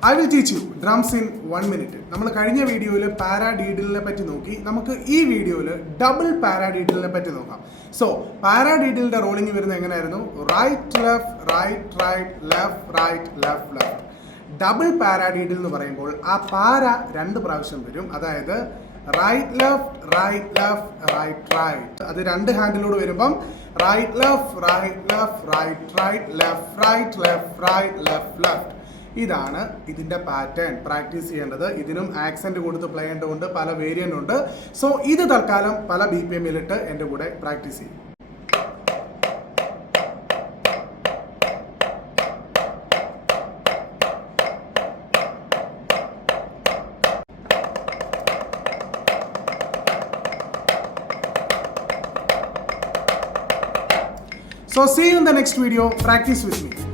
I will teach you drums in 1 minute. നമ്മൾ കഴിഞ്ഞ വീഡിയോയിൽ പാരാഡീഡിലിനെ പറ്റി നോക്കി. നമുക്ക് ഈ വീഡിയോയിൽ ഡബിൾ പാരാഡീഡിലിനെ പറ്റി നോക്കാം. സോ പാരാഡീഡിലിന്റെ റോളിംഗ് വരുന്നത് എങ്ങനെയായിരുന്നു? Right left right right left right left left. Double paradiddle എന്ന് പറയുമ്പോൾ ആ പാര 2 പ്രാവശ്യം വരും. അതായത് right left right left right right. അത് 2 ഹാൻഡിലൂടെ വരുമ്പം right left right left right right left right left right left left. ഇതാണ് ഇതിൻ്റെ പാറ്റേൺ. പ്രാക്ടീസ് ചെയ്യേണ്ടത്. ഇതിനും ആക്സെൻറ്റ് കൊടുത്ത് പ്ലേ ചെയ്യേണ്ടതുണ്ട്. പല വേരിയൻ്റ് ഉണ്ട്. സോ ഇത് തൽക്കാലം പല BPM ലിട്ട് എൻ്റെ കൂടെ പ്രാക്ടീസ് ചെയ്യും. So see you in the next video. Practice with me.